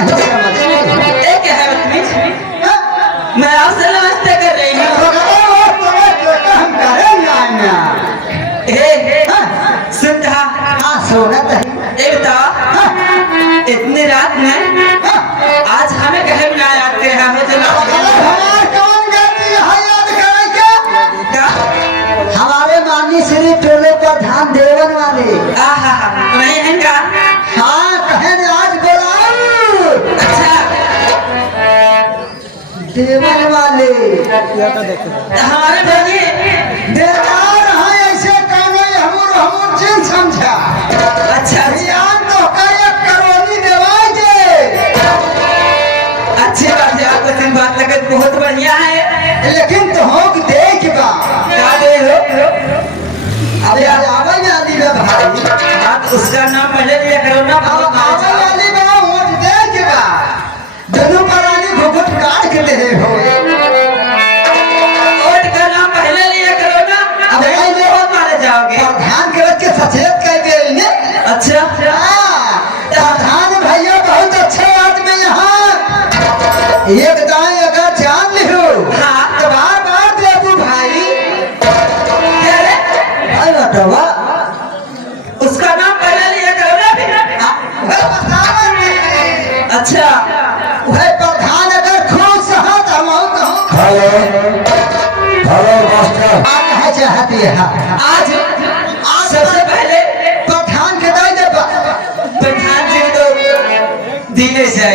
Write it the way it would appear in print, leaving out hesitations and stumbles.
नहीं समझती। ये क्या है बदतमीज? मैं आपसे नमस्ते कर रही हूँ। हम करेंगे हे सुन रहा? हाँ सोनत है। ये बताओ इतनी रात में आज हमें कहे ना आते हैं हो हमारे कौन कहती है याद करें क्या? हमारे मानी श्री टोले पर ध्यान देवन वाले। नहीं है का? हाँ कहने आज बोलाओ। अच्छा देवन वाले हमारे भाई बेकार है ऐसे कहने हमूर चीन समझा। अच्छा ध्यान तो करे करोनी देवाई दे। अच्छी बात है, आपको तीन बात लगे बहुत बढ़िया है, लेकिन तो हो देख बा क्या दे हो? अबे आवे वाली बे भाई। आप उसका नाम पहले लिया करो ना। आवे वाली बे वोट देख बा दोनों परानी घुघुट काट के ले हो। वोट का नाम पहले लिया करो ना, अब नहीं ले बहुत मारे जाओगे। प्रधान के रख के सचेत कर दे ने। अच्छा प्रधान भैया बहुत अच्छे आदमी यहाँ एक दाएं अगर जान लियो हाँ। तो बार बार दे तू भाई। क्या रे? भाई बटवा उसका नाम पहले लिया करो ना फिर। अच्छा वह प्रधान अगर खुश है तो हम कहूँ हेलो मास्टर। आना चाहती है। आज सबसे पहले प्रधान के दाई दे प्रधान जी तो दिले से